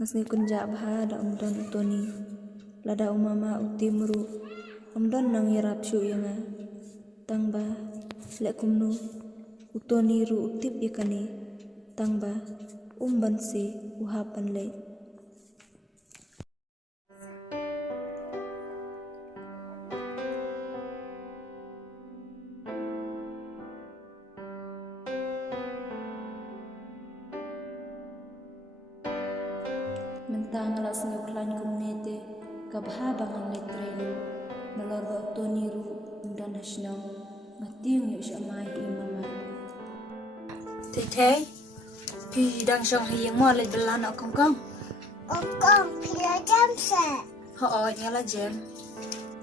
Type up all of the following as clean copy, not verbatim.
Ngasni kunja bha da umdon utoni. Lada umama utimru. Umdon nang yarap syu yanga. Tangba lekumnu utoni ru utip yakani. Tangba umbansi uhapan le. Mentang alas nyuklan kumnete kabha bangan letrelo melorba utoni ru umdan hasnaw ngatiung yu syamai imama. Thế Phi đang trong hiếng mò lên bên lan ở công công. Con Phi là chăm sẻ. Họ nhớ là dèm.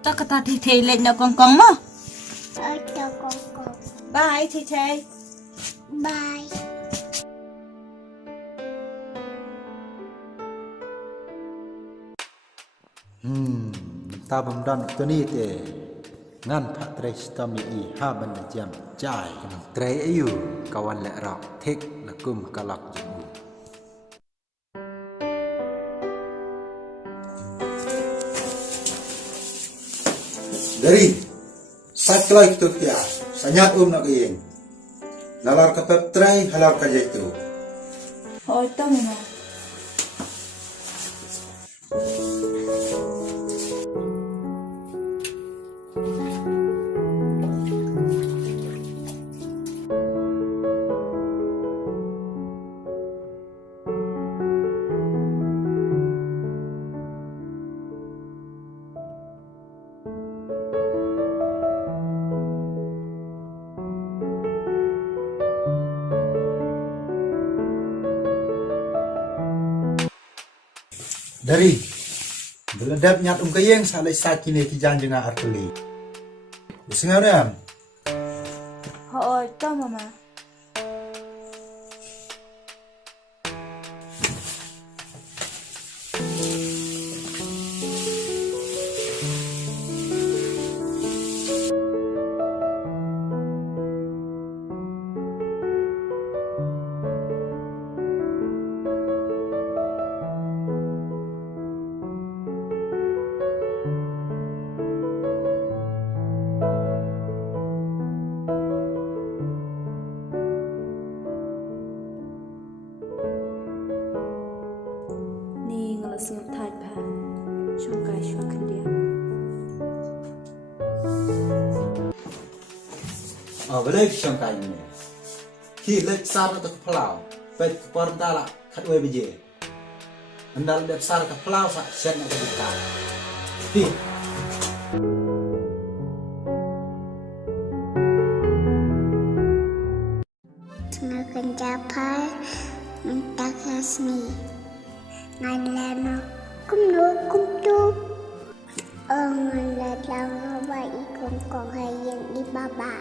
Ta cả ta Thế lên ở công công mà. Cho con. Bye Thế. Bye. Ta bầm đanตัวนี้เตงานพัตเรสตามีอีห้าบันดจำจ่ายเตรอายุกวันและเราเทคและกุมกลักจูdari saklai tu kia sanyat nak ing nalar ka peptrai halar ka jaitu Hoi tong na. dari beledap nyat kayeng salai sakine ki janjenga arteli bisingaram Hoi tong mama. Ni ngalas nguthat bha. Syongkai syuk dia. belai syangkai ni ki lek sar ta plau pet por dala khatwe beje andal lek sar ka plau sa sen na ka ti Tengah kencapai minta Khasi. Ngan leno kum tu. Ngan ledang bayi kong hayang di baba.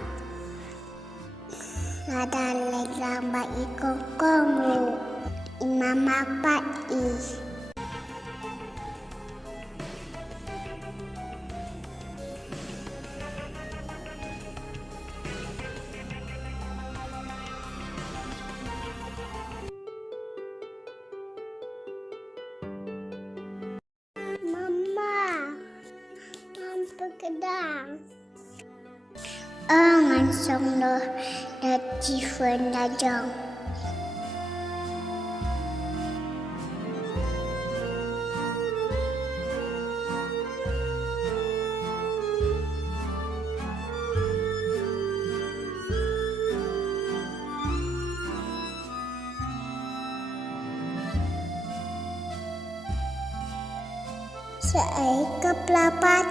Ada ledang bayi kong lu. Imama pat i. Kedang. Ngan song lo da jifen da jong. Sẽ cấp la pat.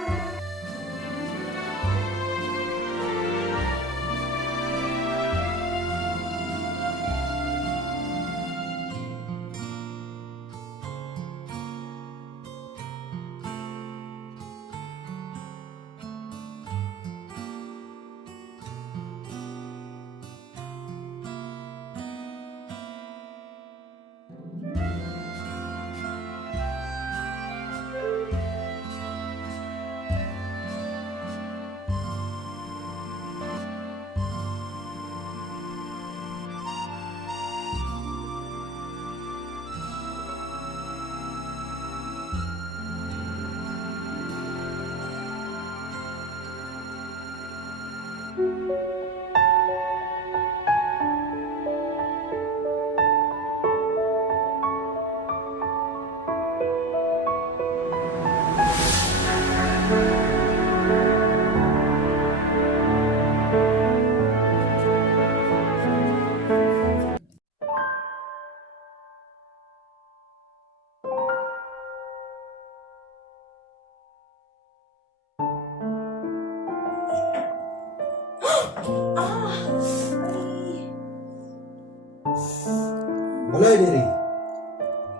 Balai diri.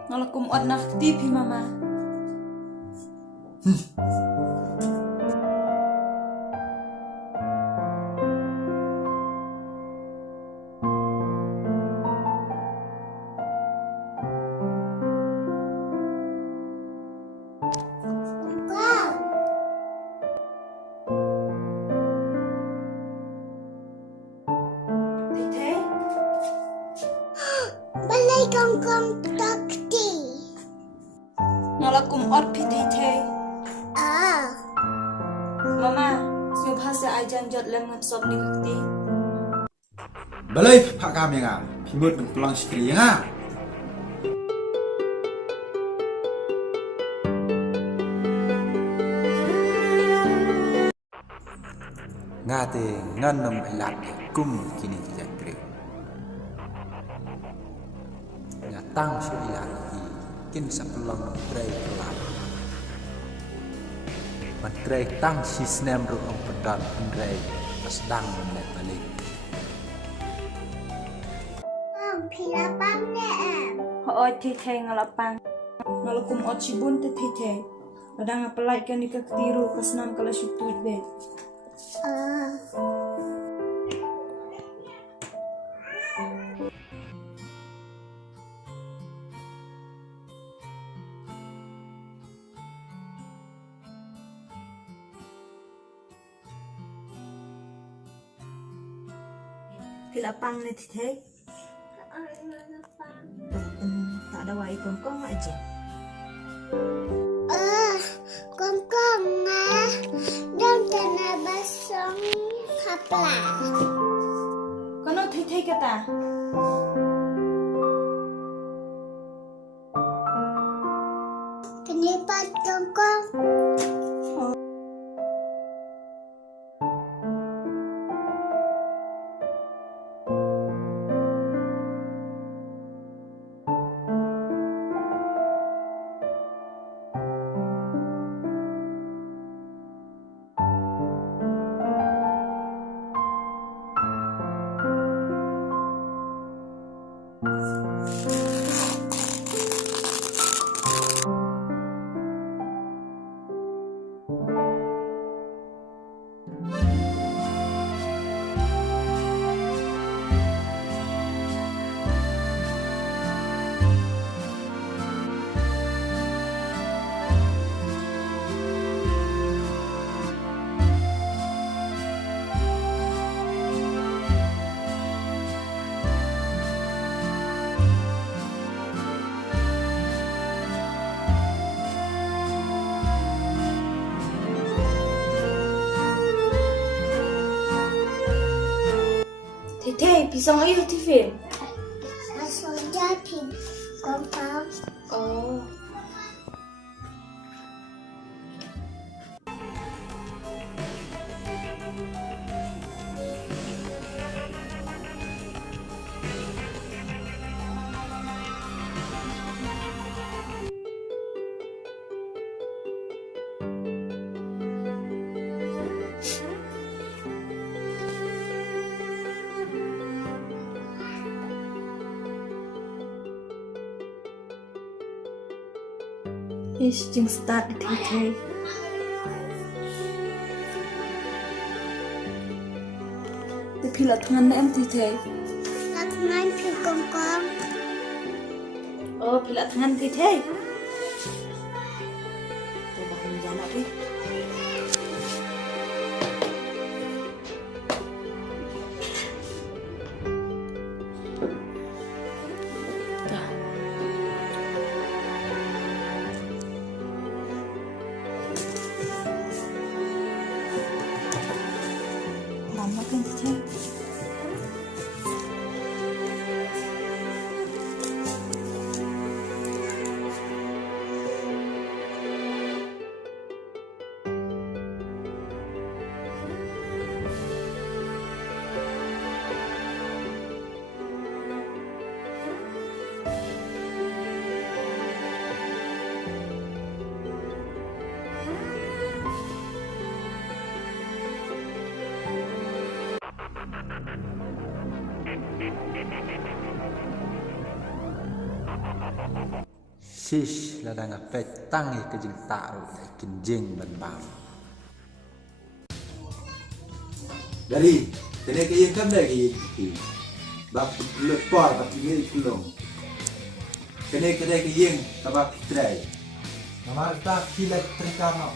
Ngalakum od nak tipi mama. Tete, Balai kongkong takti. ngalakum od pi tete. Ah, Mama, siu bahasa ajan jot lem ngap sob ni kakti. Balai pak kami nga. Pimut ng pulang sikri nga. Ngate ngan nam ilat kum kini tidak pre. Nyatang su ilat kin sapulong trei kelam. Mentrei tang sisnem ru ong pedon mentrei pasdang menek balik. pilapang na Hood tete ngalapang. Ngalakum od sibun te tete. Kadang ngapalai kan di kaktiru kasnam kala syutut bet. Ah, Pilapang ni tete. Tak ada wai kongkong aja. kongkong nga. Dong tanah basong hapla. Kono tete kata. Kenipat kongkong. Tete, pisang ayuh tifin. Masuk jati kongkong. Oh. Ish, jeng start di tete. Pilat tangan na em tete. Lakukan pi kongkong. Oh, pilat tangan tete. Tuh bahan jana deh. Lama kan tete. Shish là đang ngapet tăng cái jing taru kin jing ban bam. Dari, kene ke yang kan lagi ki. Bab lepar bab ini kulong. Kene ke yang tabak tray. Nama ta kilat trikano.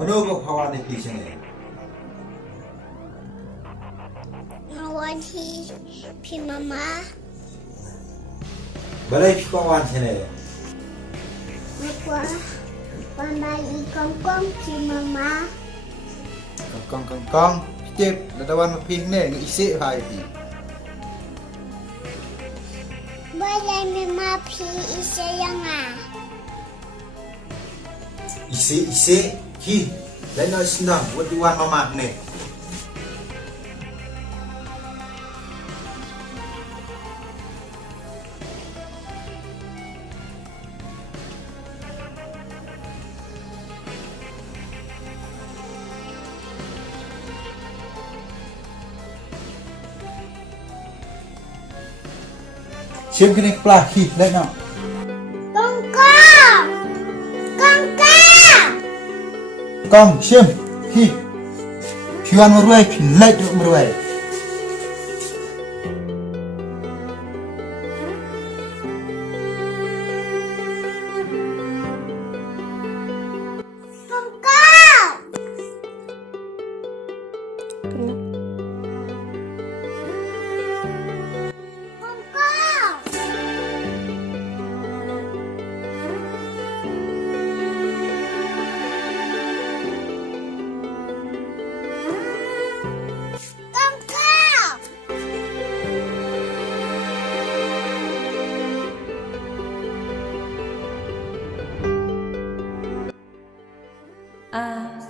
Mano ko hawa ni pisane. Hawan pi mama. Balai kawan sene. Apa? Pandai kong pi mama. Kong. Cep, ladawan maping ne isi hai pi. Balai mama pi isayang ah. Isi ki lain nak senang buat tuan mama ni. Siap kena kepala ki lain nak. Kong siam hi pian meruai pilai tu meruai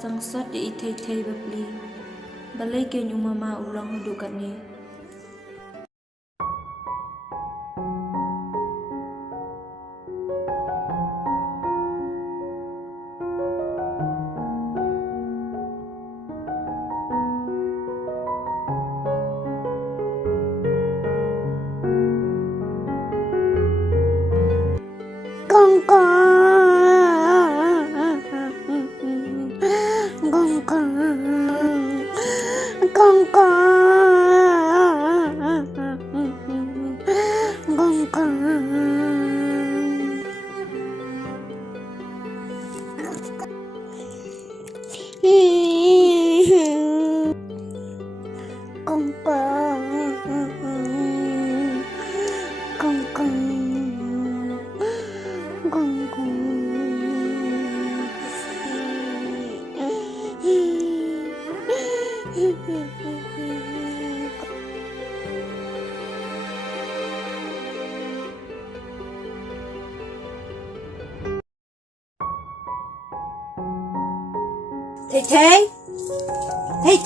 Sangsat di itay bapli. Balay kanyang mama ulang hudukan ni.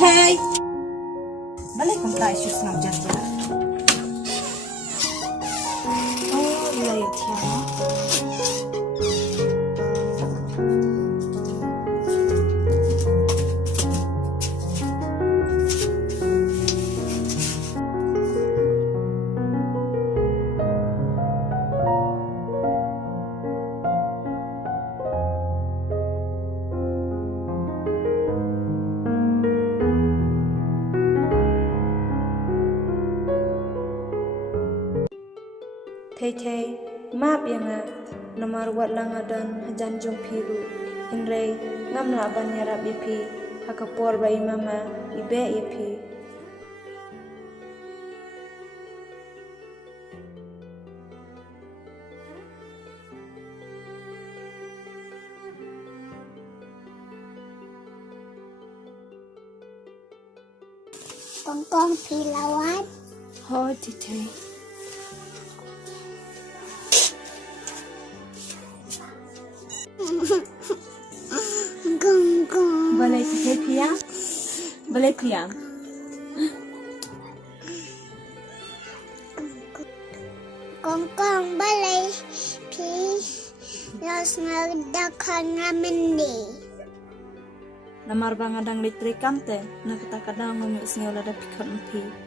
Thầy balik kong tayo sus ng dyan dyan. Layo tiyan. Tei maap yang namar wat langadan hajan jom piru. Inrei ngam laban nyarap yapi hakapor bai mama ibe yapi. Kongkong pilawat. Ho Tei. Gong. Balai Tei piang. Balai piang. Kongkong balai pi. Los ngadakan ngamendi. Namar bangadang litri kante nak kadang ngomong isnei lada pikot mpi.